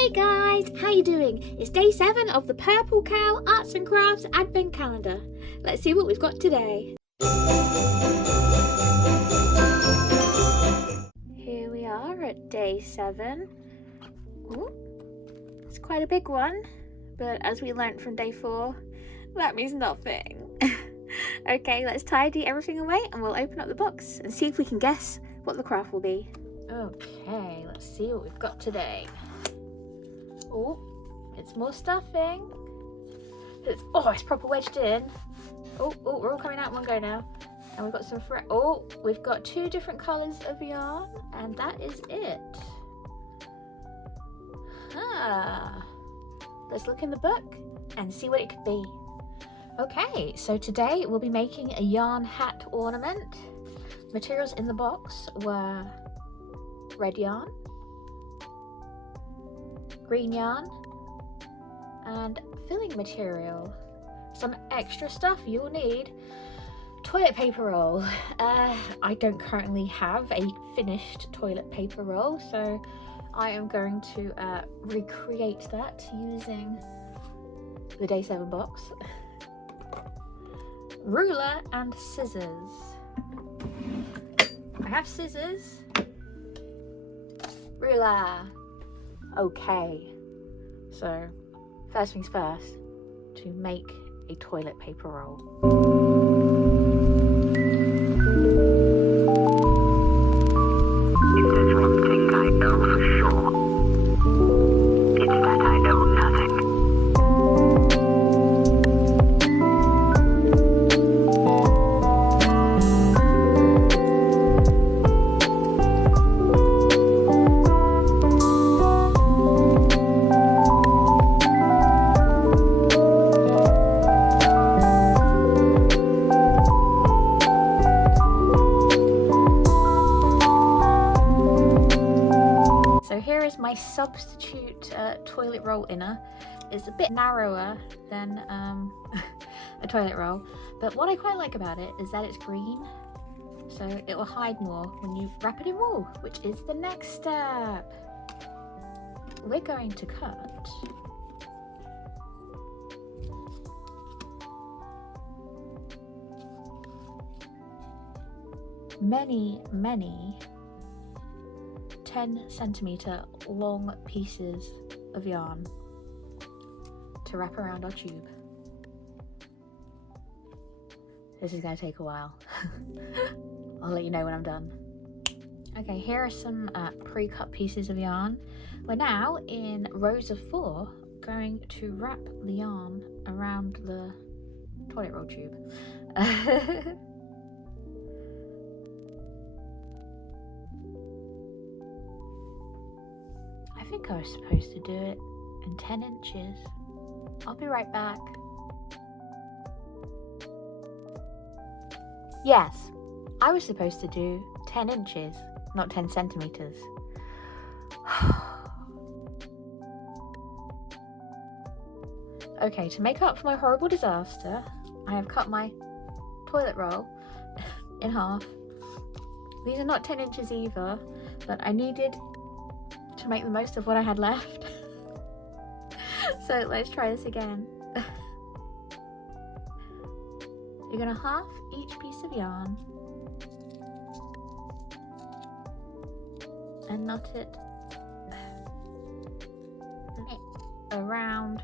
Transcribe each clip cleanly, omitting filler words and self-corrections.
Hey guys, how you doing? It's day 7 of the Purple Cow Arts and Crafts Advent Calendar. Let's see what we've got today. Here we are at day 7. Ooh, it's quite a big one, but as we learnt from day 4, that means nothing. Okay, let's tidy everything away and we'll open up the box and see if we can guess what the craft will be. Okay, let's see what we've got today. Oh, it's more stuffing. It's proper wedged in. Oh, we're all coming out in one go now. And we've got some we've got 2 different colours of yarn, and that is it. Let's look in the book and see what it could be. Okay, so today we'll be making a yarn hat ornament. Materials in the box were red yarn, green yarn, and filling material. Some extra stuff you'll need: toilet paper roll. I don't currently have a finished toilet paper roll, so I am going to recreate that using the day 7 box. Ruler and scissors. I have scissors. Ruler. Okay, so first things first, to make a toilet paper roll. If there's one thing I know for sure, it's that I know nothing. My substitute toilet roll inner is a bit narrower than a toilet roll, but what I quite like about it is that it's green, so it will hide more when you wrap it in wool, which is the next step. We're going to cut many 10cm long pieces of yarn to wrap around our tube. This is going to take a while. I'll let you know when I'm done. Okay, here are some pre-cut pieces of yarn. We're now in rows of 4 going to wrap the yarn around the toilet roll tube. I think I was supposed to do it in 10 inches. I'll be right back. Yes, I was supposed to do 10 inches, not 10 centimeters. Okay, to make up for my horrible disaster, I have cut my toilet roll in half. These are not 10 inches either, but I needed to make the most of what I had left. So let's try this again. You're going to half each piece of yarn and knot it around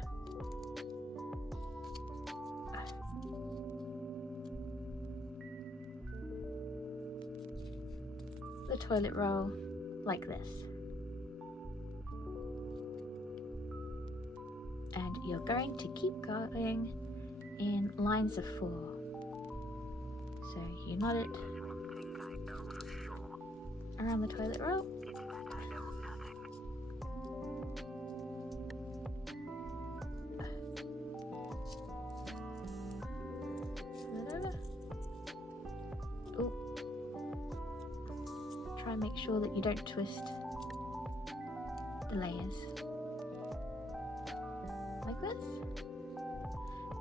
the toilet roll like this. And you're going to keep going in lines of 4. So you knot it around the toilet roll. Oh, try and make sure that you don't twist the layers. Like this,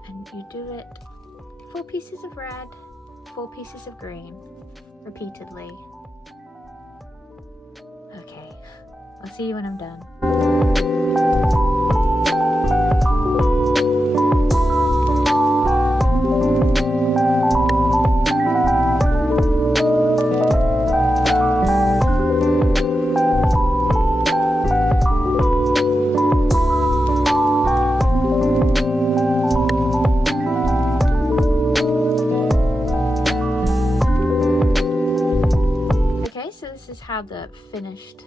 and you do it 4 pieces of red, 4 pieces of green, repeatedly. Okay, I'll see you when I'm done. finished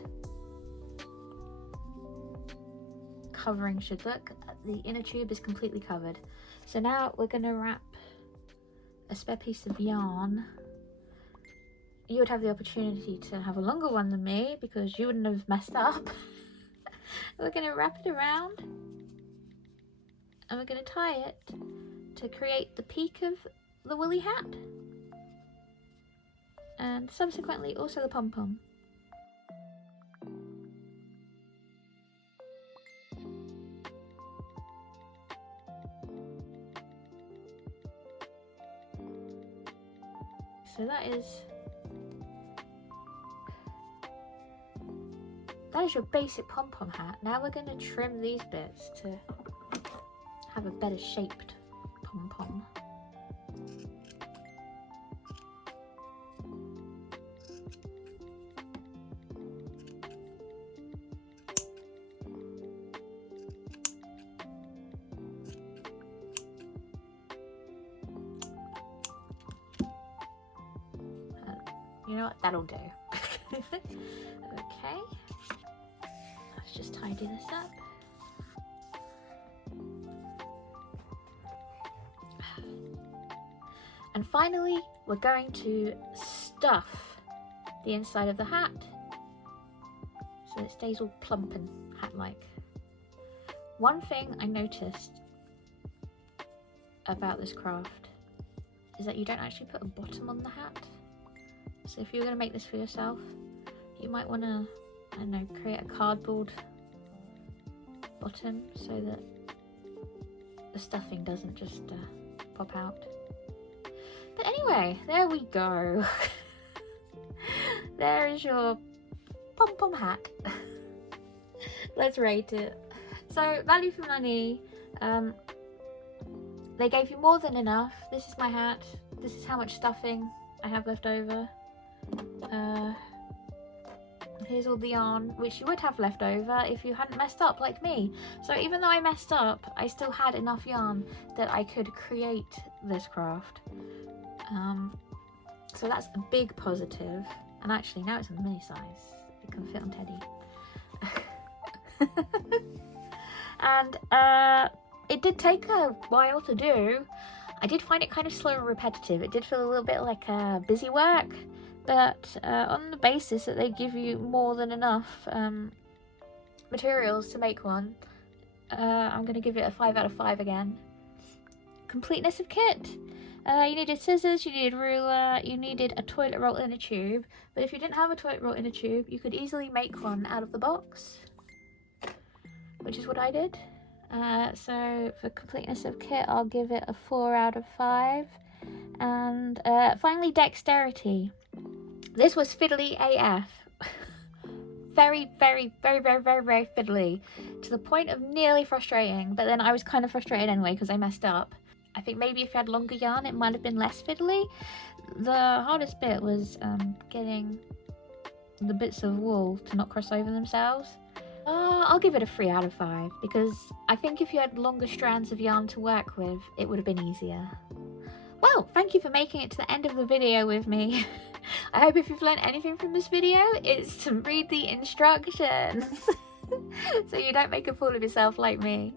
covering should look. The inner tube is completely covered. So now we're going to wrap a spare piece of yarn. You would have the opportunity to have a longer one than me because you wouldn't have messed up. We're going to wrap it around and we're going to tie it to create the peak of the woolly hat, and subsequently also the pom-pom. So that is your basic pom-pom hat. Now we're going to trim these bits to have a better shaped pom-pom. You know what? That'll do. Okay. Let's just tidy this up. And finally, we're going to stuff the inside of the hat so it stays all plump and hat-like. One thing I noticed about this craft is that you don't actually put a bottom on the hat. So if you're going to make this for yourself, you might want to, I don't know, create a cardboard bottom so that the stuffing doesn't just pop out. But anyway, there we go. There is your pom-pom hat. Let's rate it. So, value for money. They gave you more than enough. This is my hat. This is how much stuffing I have left over. Here's all the yarn, which you would have left over if you hadn't messed up like me. So even though I messed up, I still had enough yarn that I could create this craft. So that's a big positive. And actually now it's a mini size. It can fit on Teddy. And it did take a while to do. I did find it kind of slow and repetitive. It did feel a little bit like busy work. But on the basis that they give you more than enough materials to make one, I'm going to give it a 5 out of 5 again. Completeness of kit. You needed scissors, you needed ruler, you needed a toilet roll in a tube. But if you didn't have a toilet roll in a tube, you could easily make one out of the box, which is what I did. So for completeness of kit, I'll give it a 4 out of 5. And finally, dexterity. This was fiddly AF. Very, very, very, very, very, very fiddly. To the point of nearly frustrating. But then I was kind of frustrated anyway because I messed up. I think maybe if you had longer yarn, it might have been less fiddly. The hardest bit was getting the bits of wool to not cross over themselves. I'll give it a 3 out of 5 because I think if you had longer strands of yarn to work with, it would have been easier. Well, thank you for making it to the end of the video with me. I hope if you've learned anything from this video, it's to read the instructions so you don't make a fool of yourself like me.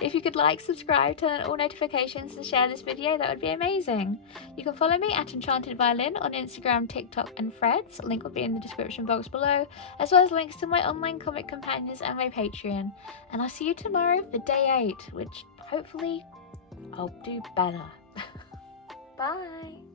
If you could like, subscribe, turn on all notifications and share this video, that would be amazing. You can follow me at Enchanted Violin on Instagram, TikTok and Threads. Link will be in the description box below, as well as links to my online comic companions and my Patreon. And I'll see you tomorrow for day 8, which hopefully I'll do better. Bye!